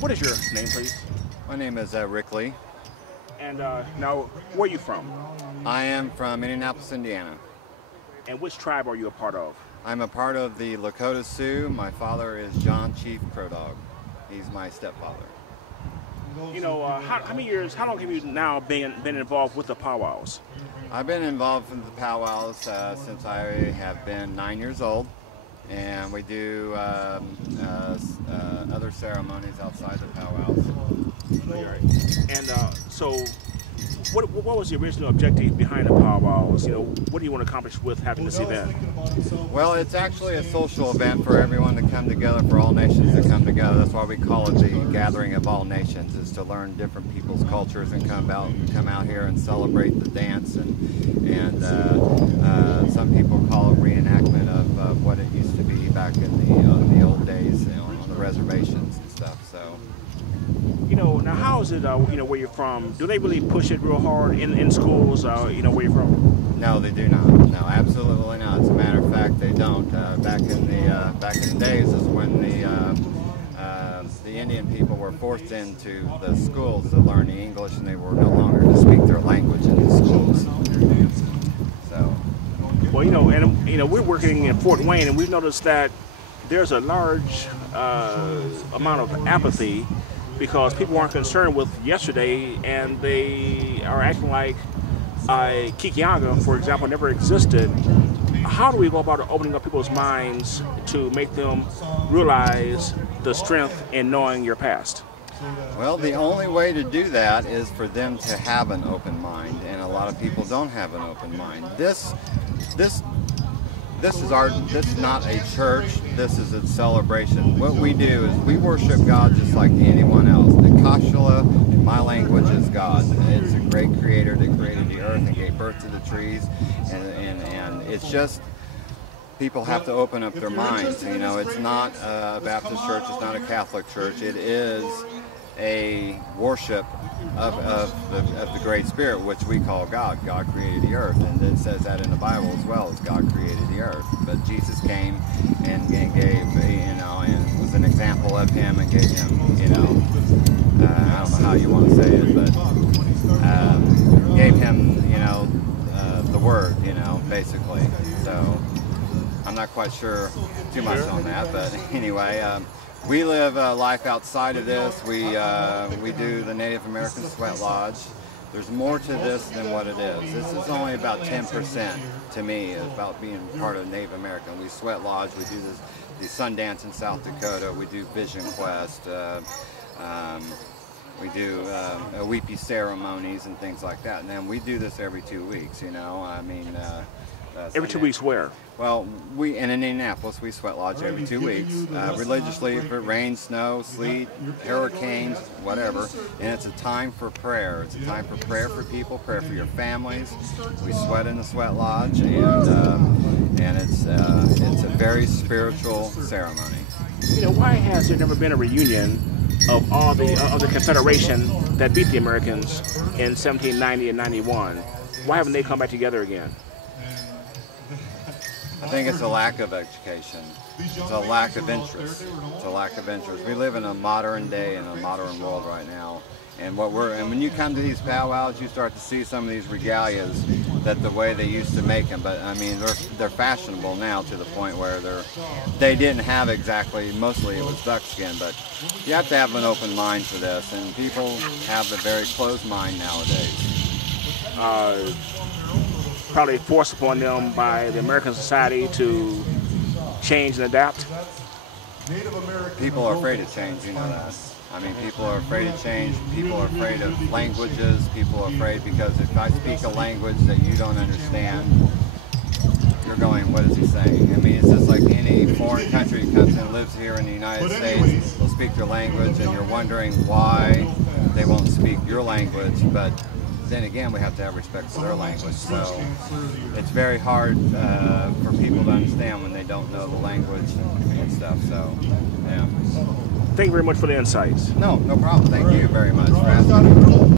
What is your name, please? My name is Rick Lee. And now, where are you from? I am from Indianapolis, Indiana. And which tribe are you a part of? I'm a part of the Lakota Sioux. My father is John Chief Crow Dog. He's my stepfather. You know, how many years, how long have you now been involved with the powwows? I've been involved in the powwows since I have been 9 years old. And we do other ceremonies outside the powwows. And so, what was the original objective behind the powwows? You know, what do you want to accomplish with having this event? Well, it's actually a social event for everyone to come together, for all nations to come together. That's why we call it the gathering of all nations, is to learn different people's cultures and come out here and celebrate the dance. And some people call it reenactment of what it used to be back in the old days, you know, on the reservations and stuff. So. You know, now how is it, you know, where you're from? Do they really push it real hard in schools, you know, where you're from? No, they do not. No, absolutely not. As a matter of fact, they don't. Back in the days is when the Indian people were forced into the schools to learn the English, and they were no longer to speak their language in the schools. So. Well, you know, and you know, we're working in Fort Wayne, and we've noticed that there's a large amount of apathy, because people aren't concerned with yesterday, and they are acting like Kikianga, for example, never existed. How do we go about opening up people's minds to make them realize the strength in knowing your past? Well, the only way to do that is for them to have an open mind, and a lot of people don't have an open mind. This is not a church, this is a celebration. What we do is we worship God just like anyone else. The Kashala, in my language, is God. It's a great creator that created the earth and gave birth to the trees. And it's just, people have to open up their minds. You know, it's not a Baptist church, it's not a Catholic church. It is a worship of the Great Spirit, which we call God. God created the earth, and it says that in the Bible as well, as God created the earth. But Jesus came and gave, you know, and was an example of him, and gave him, you know, I don't know how you want to say it, but gave him, you know, the word, you know, basically. So I'm not quite sure too much on that, but anyway. We live a life outside of this. We do the Native American Sweat Lodge. There's more to this than what it is. This is only about 10% to me, about being part of Native American. We sweat lodge, we do the Sundance in South Dakota, we do Vision Quest, we do weepy ceremonies and things like that. And then we do this every 2 weeks, you know, I mean. Every 2 weeks where? Well, in Indianapolis, we sweat lodge every 2 weeks, religiously, if it rains, snow, sleet, hurricanes, whatever. And it's a time for prayer. It's a time for prayer for people, prayer for your families. We sweat in the sweat lodge, and it's a very spiritual ceremony. You know, why has there never been a reunion of all the Confederation that beat the Americans in 1790 and 91? Why haven't they come back together again? I think it's a lack of education. It's a lack of interest. It's a lack of interest. We live in a modern day, in a modern world right now. And when you come to these powwows, you start to see some of these regalias that the way they used to make them. But I mean, they're fashionable now to the point where they didn't have exactly. Mostly it was buckskin, but you have to have an open mind for this. And people have a very closed mind nowadays. Probably forced upon them by the American society to change and adapt? People are afraid of change, you know that. I mean, people are afraid of change, people are afraid of languages, people are afraid because if I speak a language that you don't understand, you're going, what is he saying? I mean, it's just like any foreign country that comes and lives here in the United States, they'll speak their language and you're wondering why they won't speak your language, but then again, we have to have respect for their language. So it's very hard for people to understand when they don't know the language and stuff. So, yeah. Thank you very much for the insights. No problem. Thank you very much for asking.